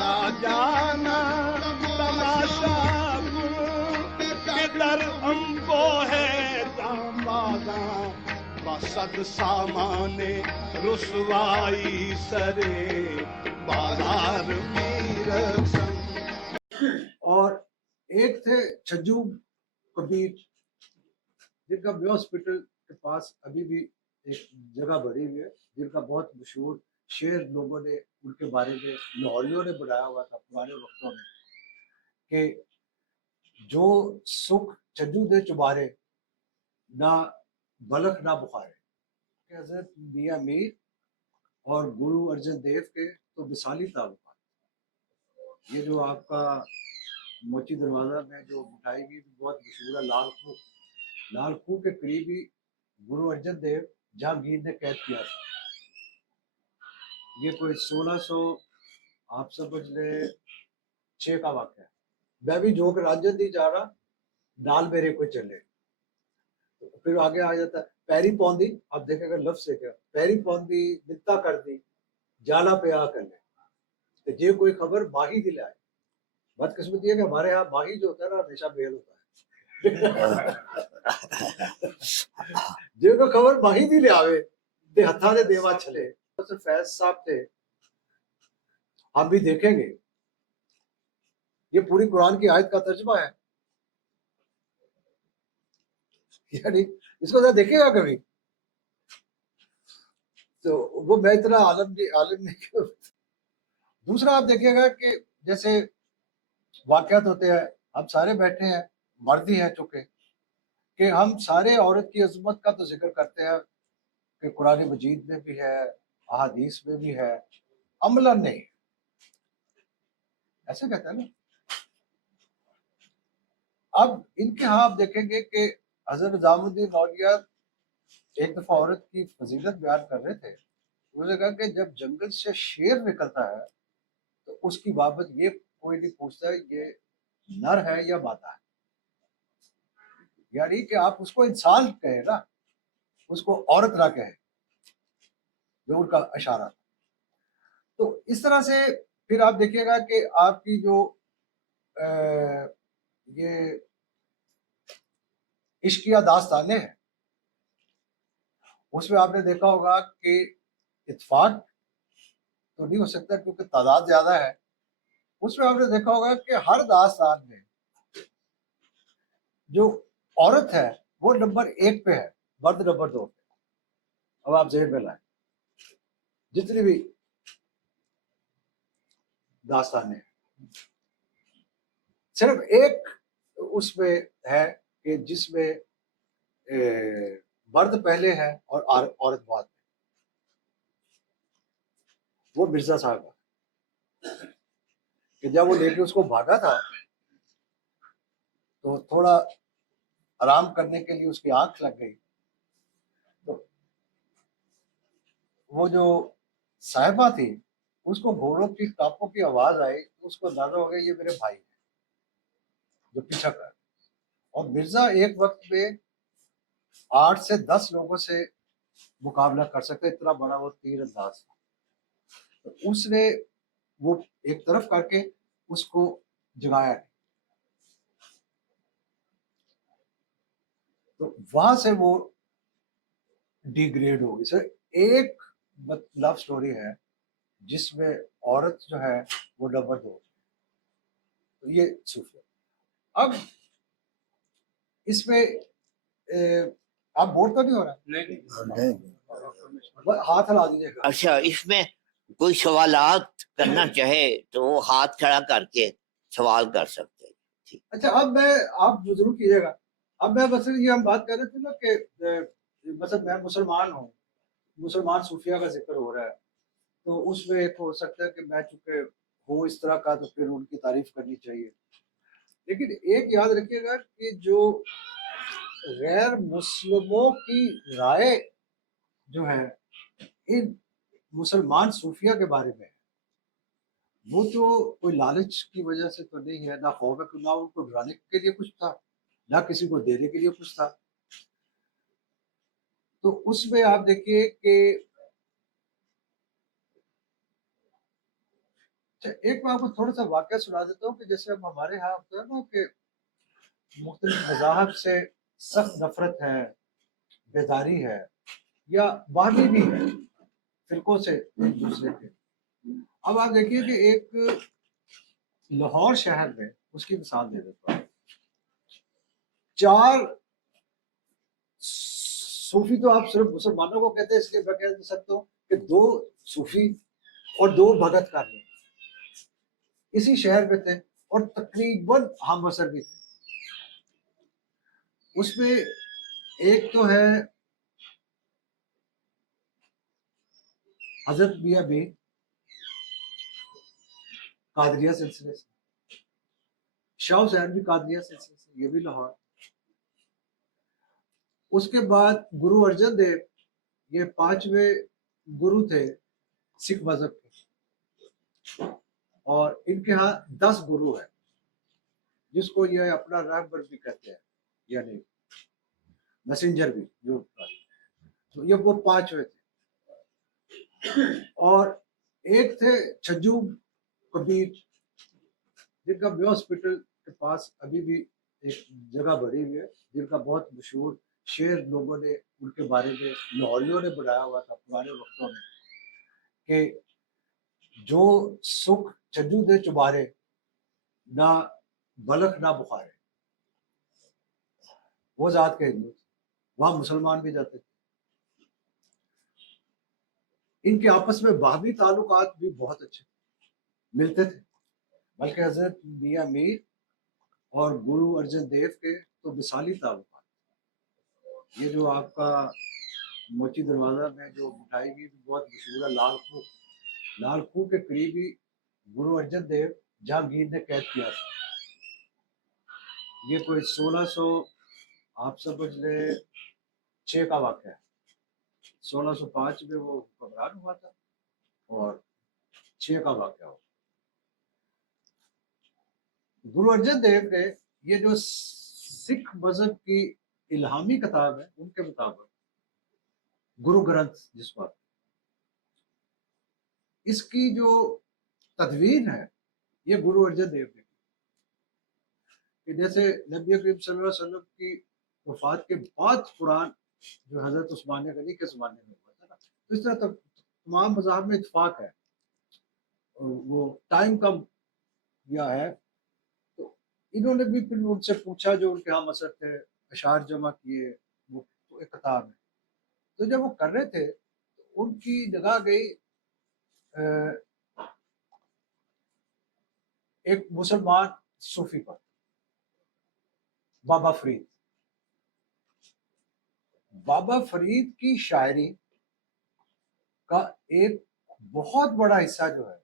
یا جانا تماشا کہ در ہم کو ہے جانبازاں بسد سامان رسوائی سرے بازار پیر سن. اور ایک تھے چھجو کبیر جن کا بے ہاسپٹل کے پاس ابھی بھی ایک جگہ بنی ہوئی ہے، جن کا بہت مشہور شعر لوگوں نے ان کے بارے میں لاہوریوں نے بنایا ہوا تھا پرانے وقتوں میں کہ جو سکھ چھجو دے چبارے نہ بلخ نہ بخارے. کہ حضرت میاں میر اور گرو ارجن دیو کے تو مثالی تعلقات. یہ جو آپ کا موچی دروازہ میں جو مٹھائی کی بہت مشہور ہے لال خو کے قریب ہی گرو ارجن دیو جہانگیر نے قید کیا تھا. یہ کوئی 1600 آپ سمجھ لیں 6 کا واقعہ ہے. میں بھی جو کہ رانجن نہیں جا رہا نال میرے کو چلے. پھر آگے آ جاتا ہے پیری پوندی. آپ دیکھیں گا لفظ سے کیا پیری پوندی متا کر دی جالا پہ آ کر لے کہ یہ کوئی خبر ماہی دل آئے. بدقسمتی ہے کہ ہمارے یہاں ماہی جو ہوتا ہے نا ہمیشہ بیل ہوتا ہے. جو کوئی خبر ماہی دی لے آوے تے ہتھاں دے دیوا چھلے. فیض صاحب تھے، ہم بھی دیکھیں گے. یہ پوری قرآن کی آیت کا ترجمہ ہے، یعنی اس کو ذرا دیکھے گا کبھی تو وہ میں اتنا عالم نہیں. دوسرا آپ دیکھیے گا کہ جیسے واقعات ہوتے ہیں، ہم سارے بیٹھے ہیں مردی ہیں چونکہ کہ ہم سارے عورت کی عظمت کا تو ذکر کرتے ہیں کہ قرآن مجید میں بھی ہے احادیث میں بھی ہے، عملاً نہیں. ایسے کہتے ہیں نا. اب ان کے ہاں آپ دیکھیں گے کہ حضرت نظام الدین اولیاء ایک دفعہ عورت کی فضیلت بیان کر رہے تھے. انہوں نے کہا کہ جب جنگل سے شیر نکلتا ہے تو اس کی بابت یہ کوئی نہیں پوچھتا یہ نر ہے یا مادہ ہے. یعنی کہ آپ اس کو انسان کہیں نا، اس کو عورت نہ کہیں، جو ان کا اشارہ تھا. تو اس طرح سے پھر آپ دیکھیے گا کہ آپ کی جو یہ عشقیہ داستانیں ہیں اس میں آپ نے دیکھا ہوگا کہ اتفاق تو نہیں ہو سکتا کیونکہ تعداد زیادہ ہے. اس میں آپ نے دیکھا ہوگا کہ ہر داستان میں جو عورت ہے وہ نمبر 1 پہ ہے، مرد نمبر 2 پہ. اب آپ ذہن میں لائیں جتنی بھی داستانیں ہیں، صرف ایک اس میں ہے کہ جس میں مرد پہلے ہے اور عورت بعد میں. وہ مرزا صاحب کہ جب وہ لے کے اس کو بھاگا تھا تو تھوڑا آرام کرنے کے لیے اس کی آنکھ لگ گئی. تو وہ جو صاحبہ تھی اس کو گھوڑوں کی ٹاپوں کی آواز آئی تو اس کو اندازہ ہو گیا یہ میرے بھائی ہیں جو پیچھا کر. اور مرزا ایک وقت میں 8 سے 10 لوگوں سے مقابلہ کر سکتے، اتنا بڑا وہ تیر انداز تھا. تو اس نے وہ ایک طرف کر کے اس کو جگایا. تو وہاں سے وہ ڈی گریڈ ہو گئی. سر ایک لو سٹوری ہے جس میں عورت جو ہے وہ نمبر 2. تو یہ صوفی. اب اس میں آپ بور تو نہیں ہو رہا؟ ہاتھ ہلا دیجیے گا. اچھا اس میں کوئی سوالات کرنا چاہے تو وہ ہاتھ کھڑا کر کے سوال کر سکتے ہیں. اچھا اب میں آپ ضرور کیجیے گا. اب میں بس یہ ہم بات کر رہے تھے نا کہ مثلا میں مسلمان ہوں، مسلمان صوفیہ کا ذکر ہو رہا ہے تو اس میں ایک ہو سکتا ہے کہ میں چونکہ ہوں اس طرح کا تو پھر ان کی تعریف کرنی چاہیے. لیکن ایک یاد رکھیے گا کہ جو غیر مسلموں کی رائے جو ہے ان مسلمان صوفیہ کے بارے میں وہ تو کوئی لالچ کی وجہ سے تو نہیں ہے، نہ خوف ہے، نہ ان کو ڈرانے کے لیے کچھ تھا نہ کسی کو دینے کے لیے کچھ تھا. تو اس میں آپ دیکھیے کہ اچھا ایک میں آپ کو تھوڑا سا واقعہ سنا دیتا ہوں کہ جیسے اب ہمارے یہاں ہوتا ہے نا کہ مختلف مذاہب سے سخت نفرت ہے، بیداری ہے، یا باہمی بھی ہے فرقوں سے ایک دوسرے کے. اب آپ دیکھیے کہ ایک لاہور شہر میں اس کی مثال دے دیتا ہوں. 4 صوفی تو آپ صرف مسلمانوں کو کہتے ہیں، اس لیے میں کہہ سکتا ہوں کہ 2 صوفی اور 2 بھگت کر لیں اسی شہر میں تھے اور تقریباً ہم عصر بھی تھے. اس میں ایک تو ہے حضرت میاں میر قادریہ سلسلے سے، شاہ حسین بھی قادریہ سلسلے سے، یہ بھی لاہور. اس کے بعد گرو ارجن دیو، یہ 5ویں گرو تھے سکھ مذہب کے، اور ان کے ہاں 10 گرو ہیں جس کو یہ اپنا رہبر بھی کہتے ہیں، یعنی میسنجر بھی جو، تو یہ وہ 5ویں تھے. اور ایک تھے چھجو کبیر جن کا بے ہاسپٹل کے پاس ابھی بھی ایک جگہ بڑی ہوئی ہے، جن کا بہت مشہور شعر لوگوں نے ان کے بارے میں لاہوریوں نے بنایا ہوا تھا پرانے وقتوں میں کہ جو سکھ چھجو دے چبارے، نہ بلک نہ بخارے. وہ ذات کے ہندو تھے، وہاں مسلمان بھی جاتے تھے. ان کے آپس میں باہمی تعلقات بھی بہت اچھے ملتے تھے، بلکہ حضرت میاں میر اور گرو ارجن دیو کے تو مثالی تعلقات. یہ جو آپ کا موچی دروازہ میں جو مٹھائی بھی بہت مشہور ہے، لال خو کے قریب ہی گرو ارجن دیو جہانگیر نے قید کیا تھا. یہ کوئی 1600 آپ سمجھ لیں 6 کا واقعہ ہے. 1605 میں وہ حکمران ہوا تھا اور 6 کا واقعہ ہوا. گرو ارجن دیو نے یہ جو سکھ مذہب کی الہامی کتاب ہے ان کے مطابق گرو گرنتھ جس پر اس کی جو تدوین ہے یہ گرو ارجن دیو نے کی. کہ جیسے نبی کریم صلی اللہ علیہ وسلم کی وفات کے بعد قرآن جو حضرت عثمان غنی کے زمانے میں ہوا تھا نا، تو اس طرح تمام مذاہب میں اتفاق ہے. وہ ٹائم کم یا ہے تو انہوں نے بھی پھر ان سے پوچھا جو ان کے ہاں مسئلہ تھے، اشعار جمع کیے، وہ ایک کتاب ہے. تو جب وہ کر رہے تھے تو ان کی جگہ گئی ایک مسلمان صوفی پر، بابا فرید. بابا فرید کی شاعری کا ایک بہت بڑا حصہ جو ہے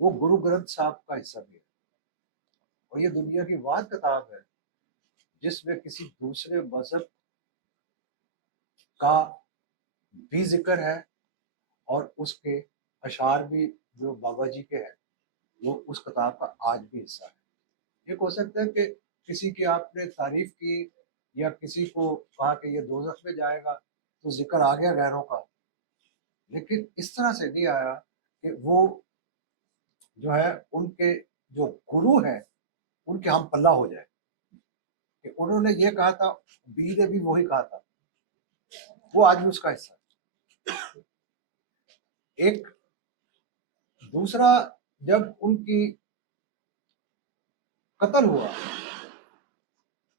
وہ گرو گرنتھ صاحب کا حصہ بھی ہے. اور یہ دنیا کی واحد کتاب ہے جس میں کسی دوسرے مذہب کا بھی ذکر ہے اور اس کے اشعار بھی جو بابا جی کے ہیں وہ اس کتاب کا آج بھی حصہ ہے. یہ ہو سکتا ہے کہ کسی کی آپ نے تعریف کی یا کسی کو کہا کہ یہ دوزخ میں جائے گا تو ذکر آ گیا غیروں کا، لیکن اس طرح سے نہیں آیا کہ وہ جو ہے ان کے جو گرو ہیں ان کے ہم پلہ ہو جائے. کہ انہوں نے یہ کہا تھا، بی نے بھی وہی کہا تھا، وہ آج بھی اس کا حصہ ہے. ایک دوسرا، جب ان کی قتل ہوا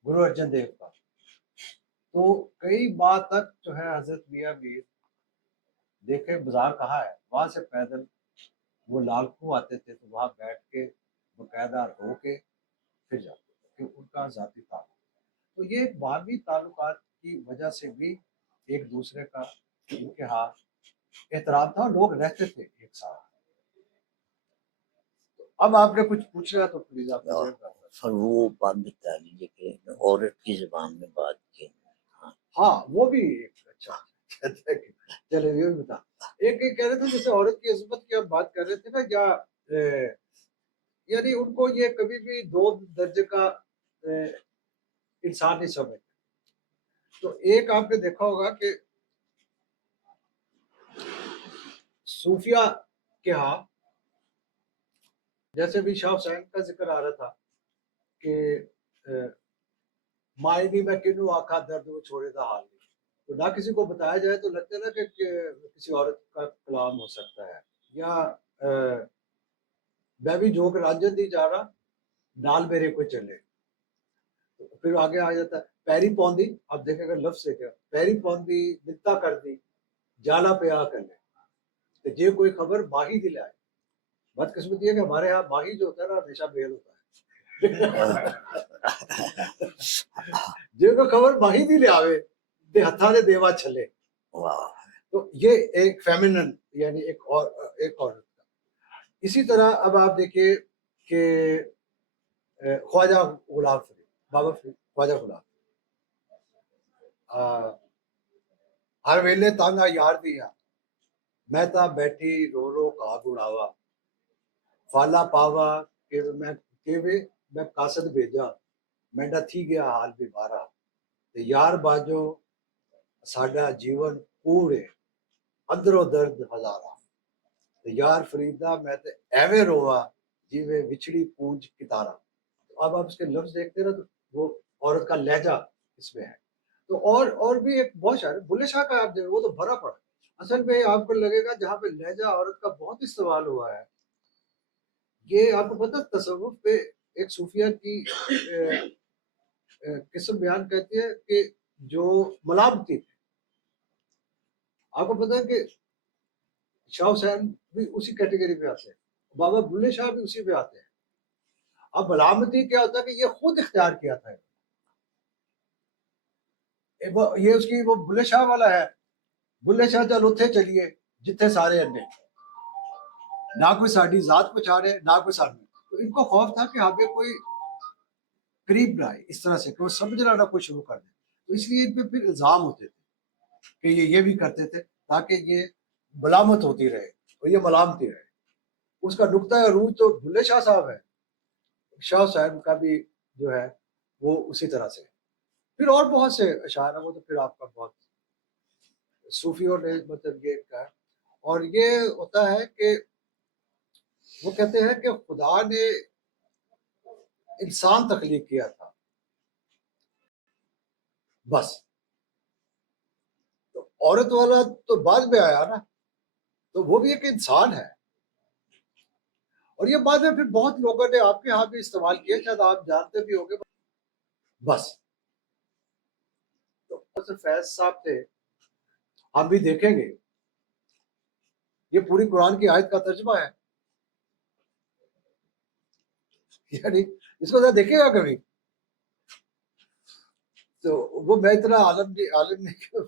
گرو ارجن دیو کا تو کئی ماہ تک جو ہے حضرت میاں میر دیکھے بازار کہاں ہے، وہاں سے پیدل وہ لال خو آتے تھے تو وہاں بیٹھ کے باقاعدہ رو کے پھر جاتے تھے کہ ان کا ذاتی تعلق. تو یہ ایک باہمی تعلقات کی وجہ سے بھی ایک دوسرے کا ان کے ہاں احترام تھا، لوگ رہتے تھے ایک ساتھ. اب آپ نے کچھ پوچھ رہا تو پلیز آپ نے. سر وہ بات بتا دیجیے کہ عورت کی زبان میں بات کی. ہاں وہ بھی ایک اچھا چلے یہ بتا. ایک کہہ رہے تھے جیسے عورت کی عظمت کی ہم بات کر رہے تھے نا، یا یعنی ان کو یہ کبھی بھی 2 درجے کا انسان نہیں سمجھتے. تو ایک آپ نے دیکھا ہوگا کہ صوفیہ کے ہاں جیسے بھی شاہ حسین کا ذکر آ رہا تھا کہ مائنی میں کنو آخا درد وہ چھوڑے دا حال نہیں، تو نہ کسی کو بتایا جائے تو لگتا ہے نا کہ کسی عورت کا کلام ہو سکتا ہے، یا میں بھی جو کہ رانجن نہیں جا رہا نال میرے کوئی چلے، پھر آگے آ جاتا ہے پیری پوندی، آپ دیکھیں اگر لفظ سے کیا پیری پوندی متا کر دی جالا پہ آ کر لے، کہ جے کوئی خبر ماہی دل آئے، بدقسمتی ہے کہ ہمارے ہاں ماہی جو ہوتا ہے نا ہمیشہ بیل ہوتا ہے جے کوئی خبر ماہی دی لے آوے تے ہتھاں دے دیوا چھلے، واہ تو یہ ایک فیمنن یعنی ایک عورت کا۔ اسی طرح اب آپ دیکھیے کہ خواجہ غلام فرید، بابا فرید خواجہ غلام، ہر ویلے تانگا یار دیا میں تا بیٹھی رو رو کا گڑاوا فالا پاوا کہ میں قاصد بھیجا مینڈا تھی گیا حال بھی بارا تے یار باجو ساڈا جیون کوڑے اندروں درد ہزارا تے یار فریدا میں تے ایویں روا جیویں وچھڑی پونج کتارا۔ اب آپ اس کے لفظ دیکھتے نا تو وہ عورت کا لہجہ اس میں ہے، تو اور بھی ایک بہت شاعر بلے شاہ کا آپ دیکھیں وہ تو بھرا پڑا، اصل میں آپ کو لگے گا جہاں پہ لہجہ عورت کا بہت استعمال ہوا ہے، یہ آپ کو پتہ تصوف پہ ایک صوفیہ کی قسم بیان کرتی ہے کہ جو ملامتی تھے، آپ کو پتہ ہے کہ شاہ حسین بھی اسی کیٹیگری پہ آتے ہیں، بابا بلے شاہ بھی اسی پہ آتے ہیں۔ اب ملامتی کیا ہوتا ہے کہ یہ خود اختیار کیا تھا، یہ اس کی وہ بلے شاہ والا ہے، بلے شاہ چل اتھے چلیے جتھے سارے انے، نہ کوئی ساڈی ذات پہچا رہے نہ کوئی سامنے، تو ان کو خوف تھا کہ ہمیں کوئی قریب نہ آئے اس طرح سے کہ وہ سمجھنا نہ کوئی شروع کر دے، تو اس لیے ان پہ پھر الزام ہوتے تھے کہ یہ بھی کرتے تھے تاکہ یہ ملامت ہوتی رہے اور یہ ملامتی رہے۔ اس کا نقطہ عروج تو بلے شاہ صاحب ہے، شاہ حسین کا بھی جو ہے وہ اسی طرح سے، پھر اور بہت سے اشعار ہیں وہ تو پھر آپ کا بہت صوفیوں نے مطلب یہ کہا، اور یہ ہوتا ہے کہ وہ کہتے ہیں کہ خدا نے انسان تخلیق کیا تھا بس، تو عورت والا تو بعد میں آیا نا، تو وہ بھی ایک انسان ہے، اور یہ بعد میں پھر بہت لوگوں نے آپ کے ہاں بھی استعمال کیا، شاید آپ جانتے بھی ہوگے بس۔ تو فیض صاحب تھے، ہم بھی دیکھیں گے، یہ پوری قرآن کی آیت کا ترجمہ ہے، یعنی اس کو ذرا دیکھے گا کبھی، تو وہ میں اتنا عالم نہیں